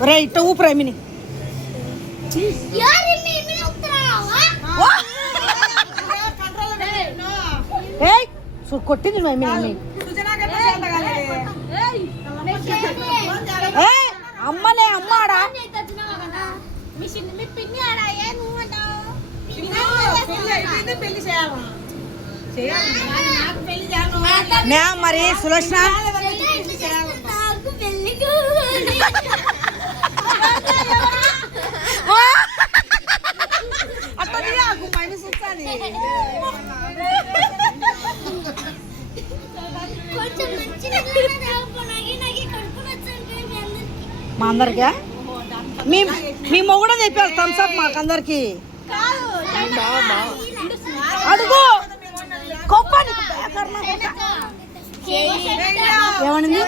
ఒరే ఇట్ట ఊపిరా మిని కొట్టింది మమ్మీ అమ్మలే అమ్మాడా మరి సులోచన మా అందరికా మీ మొగుడ చెప్పారు థమ్స్అప్ మాకు అందరికి అడుగు ఏమనింది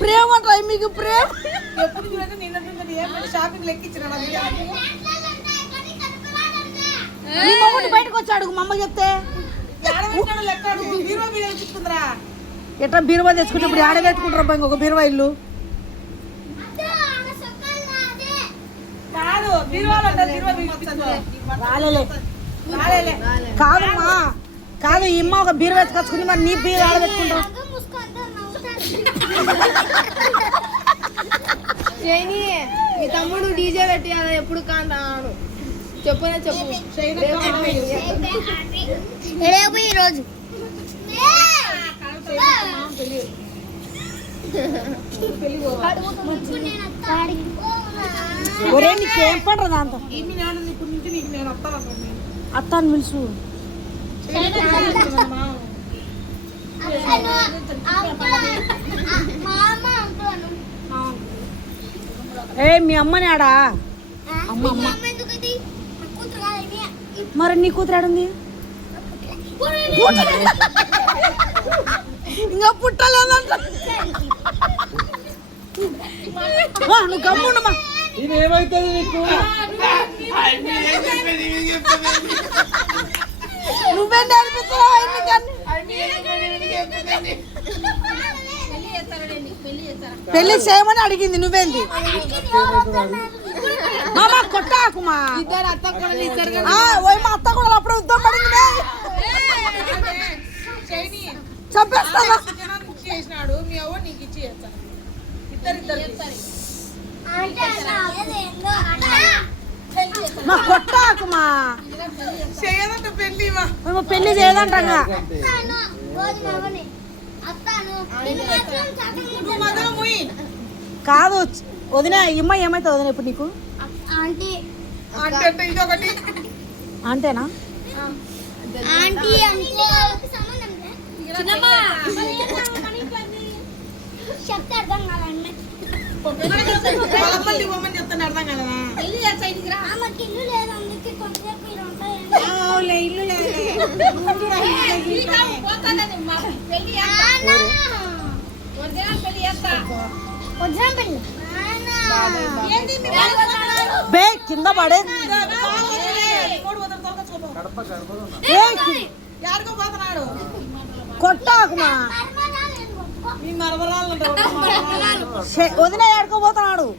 ప్రేమ అంటాయి మీకు ప్రేమ షాపింగ్ లెక్కించిన బయటకు వచ్చి అడుగు మా అమ్మ చెప్తే ఎట్లా బీరువా తెచ్చుకుంటే ఇప్పుడు ఆడ పెట్టుకుంటారు ఇంకొక బీరువా ఇల్లు కాదమ్మా కాదు ఇమ్మ ఒక బీరువా ఎత్తుకొచ్చుకుని మరి నీ బీరు ఆడ పెట్టుకుంటావు మీ తమ్ముడు డీజే పెట్టి ఎప్పుడు కాను చెప్పునే చెప్పు ఈరోజు ఒరే నీకేం పడరా దాంతో అత్త అని పిలుసు ఏ మీ అమ్మని ఆడా అమ్మ అమ్మ మరి నీ కూతురు ఆడుంది ఇంకా పుట్టలేదంట నువ్వు గమ్ముండమ్మా ఇదేమైతుంది నీకు నువ్వే నేర్పిస్తున్నావు పెళ్లి చేయమని అడిగింది నువ్వేంది మామా కొట్టాకుమా మా అత్త కూడా అప్పుడు యుద్ధం పడింది చంపేస్తాను చేసినాడు మీ అవ్వ నీకు ఇచ్చి మా కొట్టాకుమా చేయదంట పెళ్లి పెళ్లి చేయదంట కాదు వదిన ఇమ్మ ఏమైతుంది వదిన ఇప్పుడు నీకు అంతేనా చెప్తే అర్థం కాదండి చెప్తాను అర్థం కదా ఇల్లు లేదు అందుకే కొంచెంసేపు ఇల్లు బే కింద పడే కొట్టాకుమా వదిన ఆడుకోబోతున్నాడు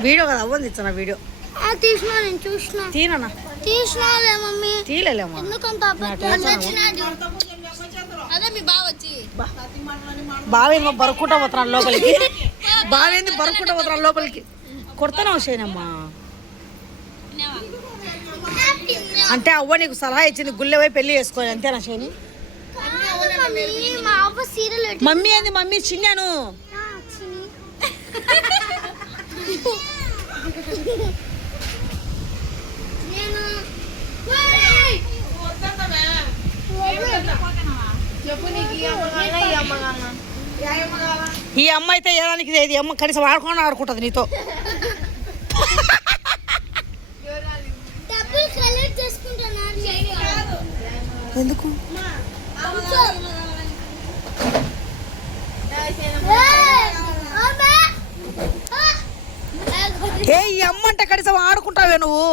వీడియో కదా అవ్వంది ఇచ్చిన వీడియో తీసినా నేను చూసిన తీనన్నా తీసినాలే మమ్మీ తీలేమా ఎందుకంత అదే మీ బావ వచ్చి బావేమో బరుకుంటా పోతున్నాడు లోపలికి బావేంది బరుకుంటా పోతున్నాడు లోపలికి కొడతాను షేనమ్మా అంటే అవ్వ నీకు సలహా ఇచ్చింది గుళ్ళెవై పెళ్లి చేసుకోవాలి అంతేనా షేని మమ్మీ ఏంది మమ్మీ చిన్నాను ఈ అమ్మ అయితే ఏదానికి లేదు అమ్మ కనీసం ఆడుకొని ఆడుకుంటుంది నీతో ఎందుకు ఏ ఈ అమ్మంటే కనీసం ఆడుకుంటావే నువ్వు.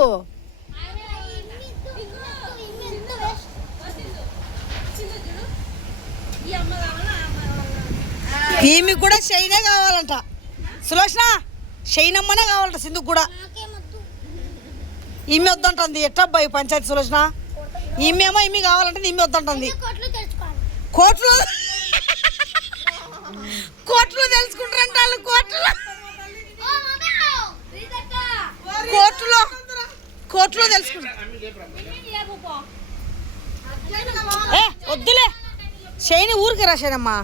ఈమె కూడా షైనే కావాలంట సులోచన, షైన్ అమ్మనే కావాలంట సింధుకు కూడా. ఈమె వద్దంటుంది. ఎట్టబ్బాయి పంచాయతీ సులోచన, ఈమెమో ఈమె కావాలంటే ఈమె వద్దంటుంది. కోట్లు కోట్లు తెలుసుకుంటారంట వాళ్ళు. కోర్టులో తెలుసుకుంటారు. ఏ వద్దులే షైని ఊరికి రా షైనమ్మా.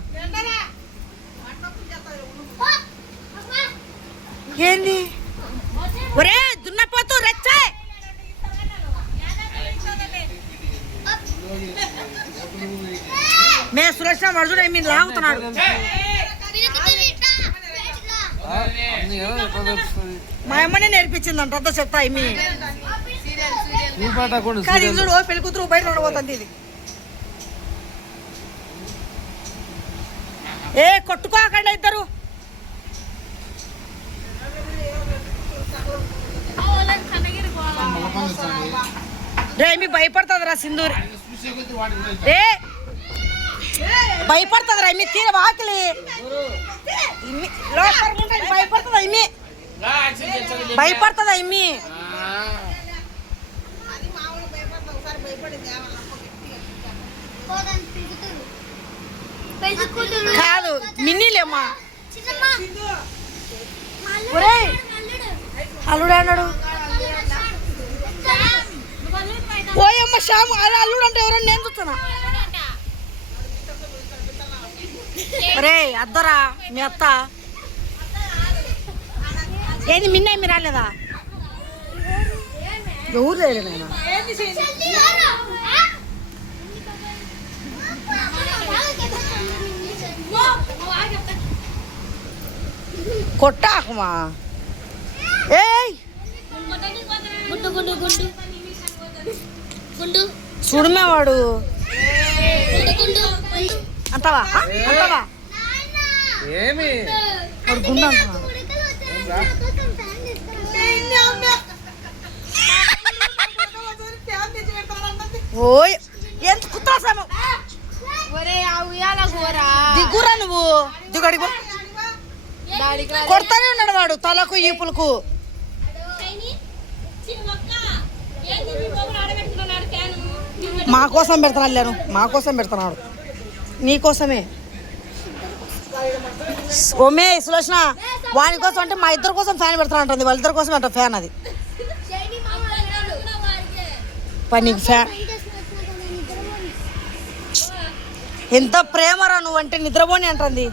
ఏంది ఒరే దున్నపోతూ రెచ్చే. మే సురక్ష వడుచుడు ఏమి లాగుతున్నాడు. మా అమ్మనే నేర్పించిందంట అంత చెప్తా ఏమి కాదు. చూడు పెళ్లి కూతురు బయట ఉండబోతుంది ఇది. ఏ కొట్టుకోకండి ఇద్దరు. రే మీ భయపడుతుందిరా సింధూరి. ఏ భయపడుతుందిరా మీ తీర వాకిలి భయపడుతుందా ఇమ్మి, భయపడుతుందా ఇమ్మి. కాదు మిన్నీలేమ్మా. ఒరే అల్లుడు అన్నాడు. ఓయమ్మ షాము అదే అల్లుడు అంటే ఎవరన్నా నేను చూస్తున్నా. రే అద్దరా మీ అత్త ఏంది మిన్న ఏమి రాలేదా? ఎవరు లేడు నేను కొట్టాకుమా. ఏయ్ చూడమే వాడు అంతవా అంతవా ఏమి వాడు గుండు అంటున్నాడు. ఓయ్ ఎంత కుత్తాసాము. దిగురా నువ్వు దిగడిగో. కొడతానే ఉన్నాడు వాడు తలకు ఈపులకు. మా కోసం పెడుతున్నాడు లేను, మా కోసం పెడుతున్నాడు, నీ కోసమే. ఓమే సులోచన వాని కోసం అంటే మా ఇద్దరు కోసం ఫ్యాన్ పెడుతున్నా అంటుంది. వాళ్ళిద్దరి కోసం అంట ఫ్యాన్ అది. నీకు ఫ్యాన్ ఎంత ప్రేమరా నువ్వు అంటే నిద్రపోని అంటుంది.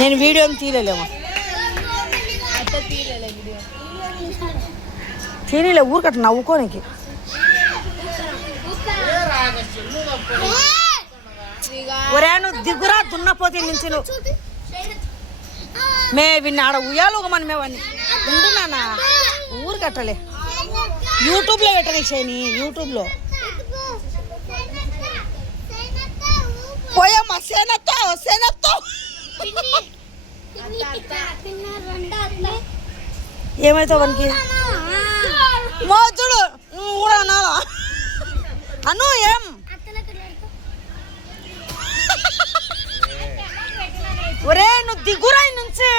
నేను వీడియో తీయలేమో తీయలే ఊరికట్ట నవ్వుకోనికి. ఒరే నువ్వు దిగురా దున్నపోతే నుంచి నువ్వు. మే విన్ని ఆడ ఉయ్యాలు ఒక మన మేవన్నీ ఉంటున్నానా ఊరు కట్టలే. యూట్యూబ్లో పెట్టని చేయని యూట్యూబ్లో పోయమ్మా. సేనత్తో సేనత్తో ఏమైతావు వానికి మోచుడు కూడా అనాలా అను ఏం ఒరే నువ్వు దిగురా నుంచి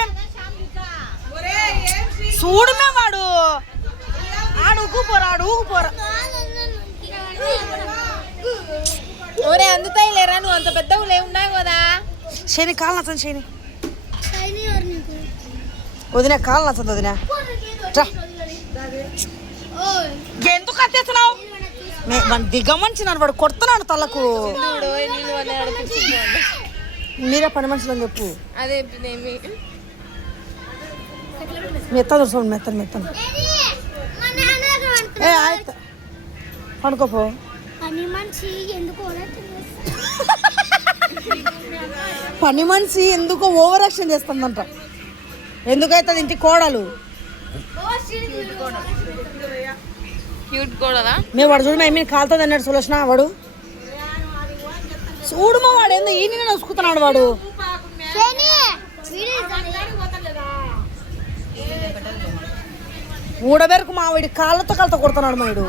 చూడమే వాడు ఆడు ఊకుపోరా ఆడు ఊకుపోరా. ఒరే అందుతాయి లేరా నువ్వు అంత పెద్దగా లేవున్నావు కదా. శని కాలు నచ్చండి శని వదిన కాలు నచ్చంది వదిన. ఎందుకు అత్తేస్తున్నావు? దిగమంచినాడు వాడు కొడుతున్నాడు తలకు. మీరే పని మనుషులు అని చెప్పు. అదే మెత్తను చూడండి మెత్తను మెత్తను. ఏ ఆಯ್ತು పడుకోపో. పని మనిషి ఎందుకో ఓవర్ యాక్షన్ చేస్తుందంట. ఎందుకైతే ఇంటి కోడలు క్యూట్ కూడా మేము వాడు చూడు మేము కాలుతుంది అన్నాడు సులోచన వాడు చూడుమా వాడు ఏందో ఈయన నసుకుతున్నాడు వాడు ఊడబెరకు మా వాడి కాళ్ళతో కొడుతున్నాడు మా వీడు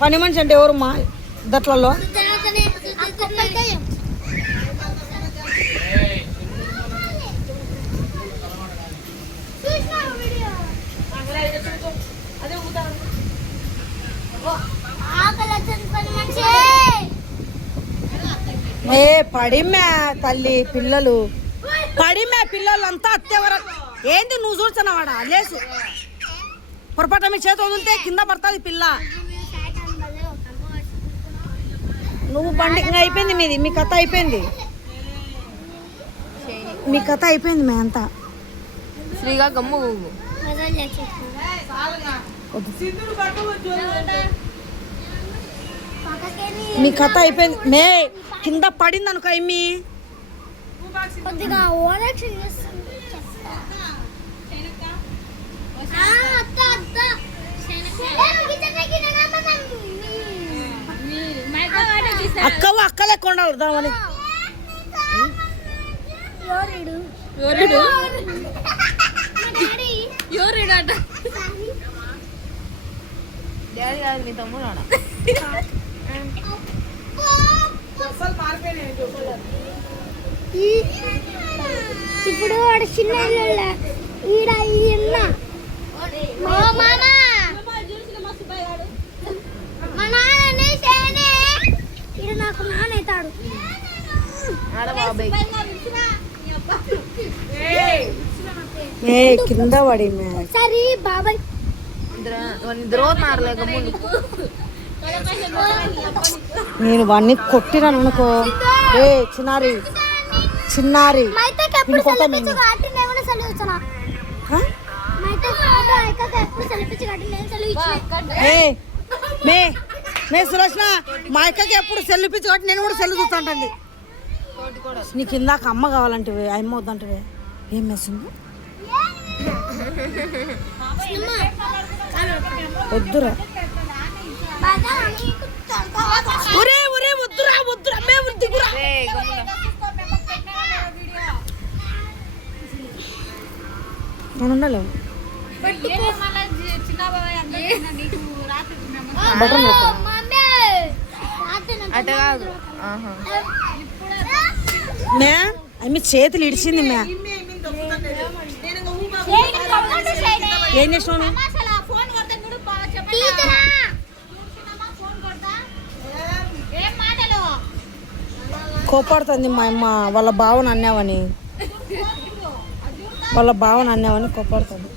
పని మనిషి అంటే ఎవరు మా దట్లలో ఏ పడిమ్మే తల్లి పిల్లలు పడిమ్మే పిల్లలు అంతా అత్తెవర ఏంది నువ్వు చూస్తున్నావాడా లేసు పొరపాటు మీ చేతి వదిలితే కింద పడుతుంది పిల్ల నువ్వు బండి ఇంకా అయిపోయింది మీది మీ కథ అయిపోయింది మీ కథ అయిపోయింది మే అంతా శ్రీగా గమ్ము మీ కథ అయిపోయింది మే కింద పడింది అనుకో ఎమ్మి కొద్దిగా ఓవరాక్షన్ చేస్తుంది అక్కవ అక్కలే కొండదామని డాడీ కాదు మీ తమ్ముడు ఆడ ఇప్పుడు వాడు చిన్న ఈడ ఈయన మా నాన్నని సేనే ఈడ నాకు నాన్నవుతాడు ఆడ బాబాయ్ ఏ కింద పడి మే సరే బాబాయ్ ఇద్దరు మారలే గమ్ముండు నేను వాడిని కొట్టినాను అనుకో ఏ చిన్నారి చిన్నారి మైతకి ఎప్పుడు సెలపిచ్చు కాటి నేను సెలవిచ్చనా మైతకి ఫోటో ఐకాక ఎప్పుడు సెలపిచ్చు కాటి నేను సెలవిచ్చా ఏ మే మే సురేష్ణ మా అక్కకి ఎప్పుడు సెల్లు పిచ్చి కాబట్టి నేను కూడా సెల్లు చూస్తుంటండి నీకు ఇందాక అమ్మ కావాలంటే అమ్మ వద్దంటే ఏం మెస్సింది వద్దురా ఒరే ఒరే వద్దురా వద్దురా మేము దిగురా నేను ఉండలేము బటన్ అట కాదు మే అమ్మి చేతులు ఇడిచింది మే ఏం చేసినావు కోపాడుతుంది మా అమ్మ వాళ్ళ బావని అన్నావని కోపాడుతుంది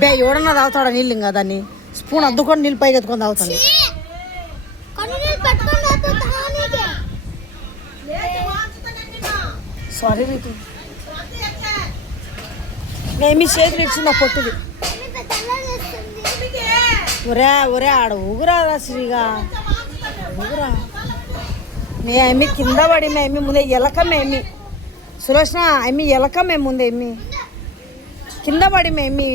బే ఎవడన్నా తాగుతాడా నీళ్ళు ఇంకా దాన్ని స్పూన్ అద్దుకొని నీళ్ళు పైకి ఎత్తుకొని తాగుతాను సారీ రీతు మేము చేతులు ఇచ్చింది ఆ పొట్టుది ఒరే ఒరే ఆడ ఊగురా శ్రీగా ఊగురా మే అమ్మి కింద పడి మేమి ముందే ఎలకమేమి సులోచన అమ్మి ఎలకమే ముందే ఎమ్మి కింద పడి మేమి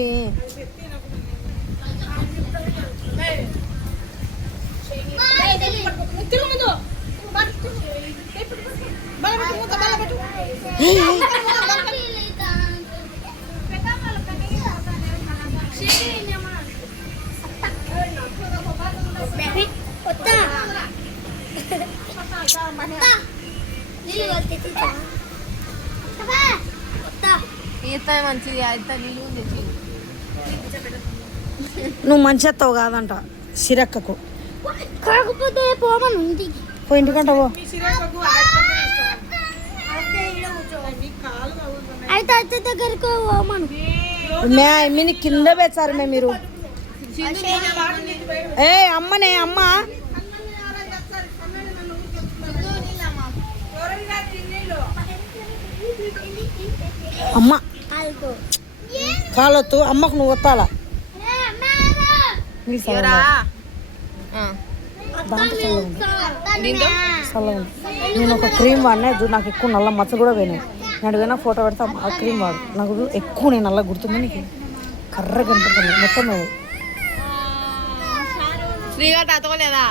ఈత మంచిది అయితే నీళ్ళు తెచ్చి నువ్వు మంచి ఎత్తావు కాదంట సిరక్కకు కాకపోతే పోమని ఉంది పో ఇంటికంట పో అయితే అత్త దగ్గరకు పోమను మే అమ్మిని కింద పెట్టారు మే మీరు ఏ అమ్మనే అమ్మ అమ్మ కాలొత్తు అమ్మకు నువ్వు వత్తాలా నీ ఎవరా దాంట్లో దీంతో చల్లగా నేను ఒక క్రీమ్ వాడినా చూడు నాకు ఎక్కువ నల్ల మచ్చలు కూడా పోయినాయి నేను ఏదైనా ఫోటో పెడతా ఆ క్రీమ్ వాడు నాకు ఎక్కువ నేను అలా గుర్తుంది నీకు కర్ర కనపడుతుంది మొత్తం అది శ్రీగా తాతకోలేదా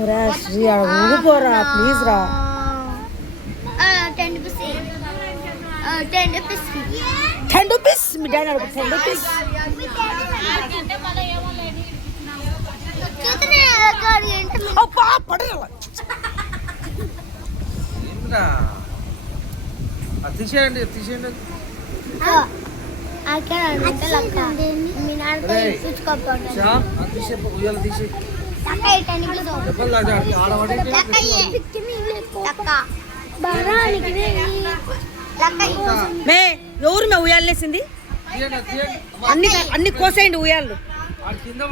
ఒరే శ్రీ ఆడ ఊరుకోరా ప్లీజ్ రా 10 రూపీస్ 10 రూపీస్ 10 రూపీస్ మీ డాడీ అడుగు 10 రూపీస్ అబ్బా పడగల ఏంద్రా తీసేయండి శ్యామ్ తీసే ఉయ్యాల తీసి దెబ్బలు తాకి ఆడవాడి మే ఎవరు మే ఉయ్యాలేసింది తీయండి అన్ని కోసేయండి ఉయ్యాలు కింద